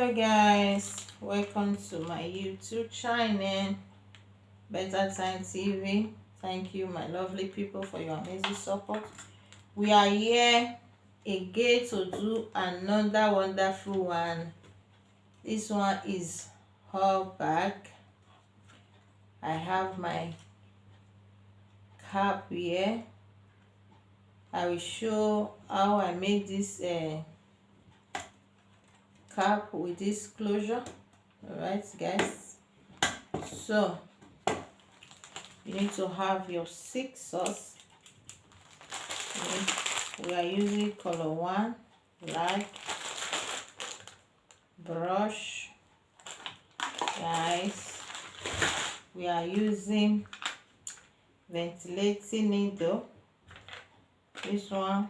Hello guys, welcome to my YouTube channel, Better Time TV. Thank you my lovely people for your amazing support. We are here again to do another wonderful one. This one is haul back. I have my cap here. I will show how I made this cap with this closure. Alright guys, so you need to have your scissors. We are using color 1, black, brush. Guys, we are using ventilating needle. This one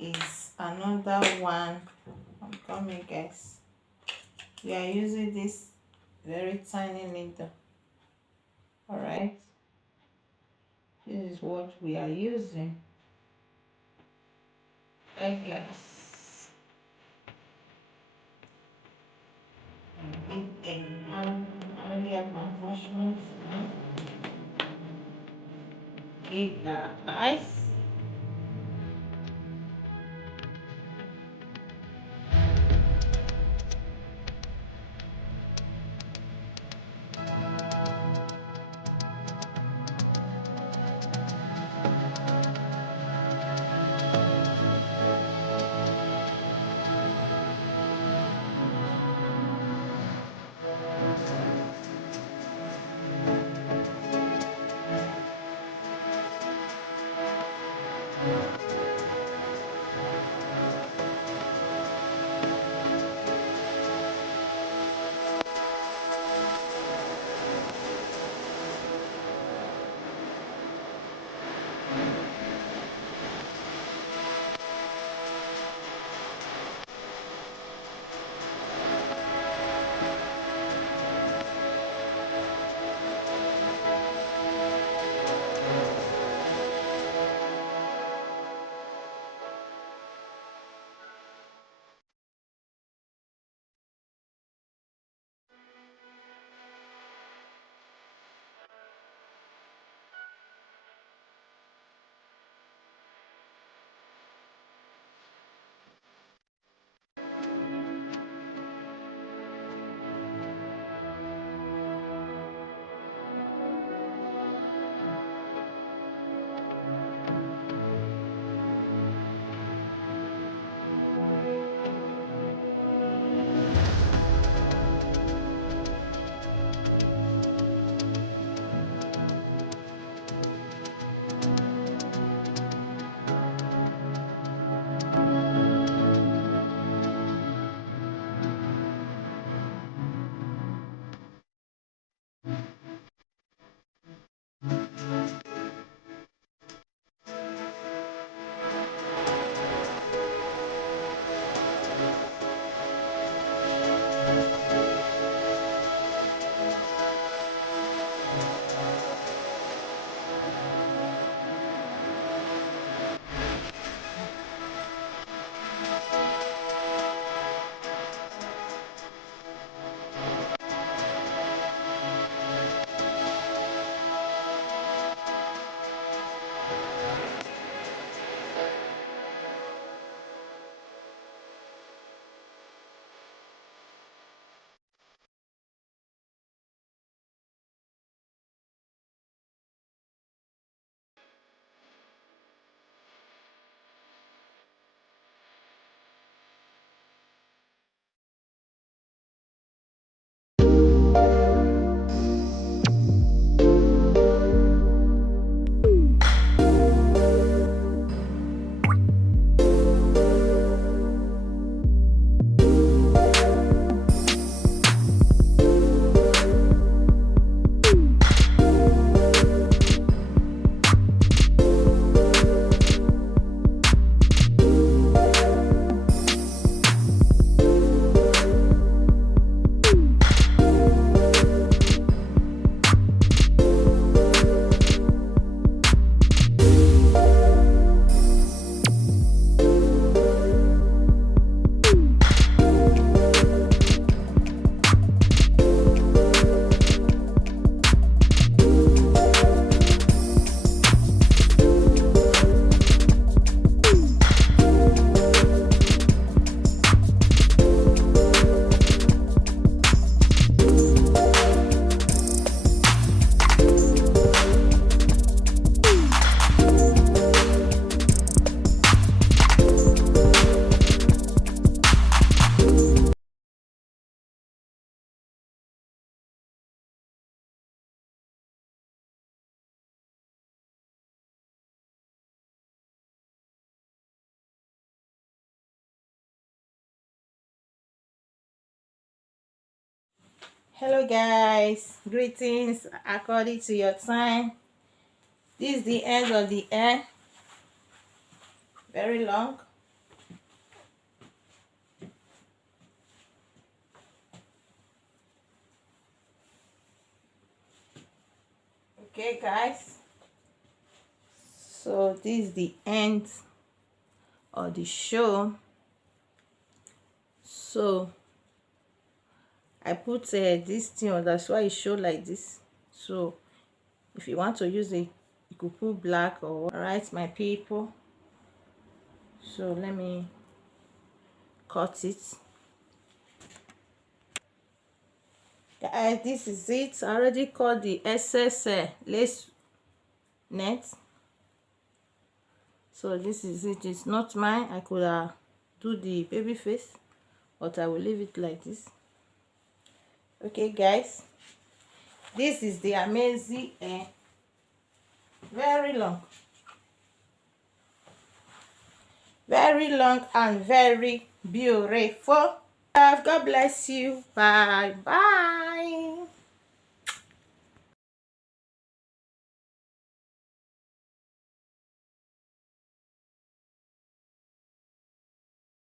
is another one. I'm coming guys. We are using this very tiny needle. All right, this is what we are using. Okay guys, I already have my measurements. Okay guys, Hello guys, greetings according to your time. This is the end of the hair, very long. Okay guys, so this is the end of the show. So I put this thing on, that's why it showed like this. So if you want to use it, you could put black or right, my people. So let me cut it. Guys, this is it. I already cut the excess lace net. So this is it. It's not mine. I could do the baby face, but I will leave it like this. Okay guys, this is the amazing very long and very beautiful. God bless you. Bye bye.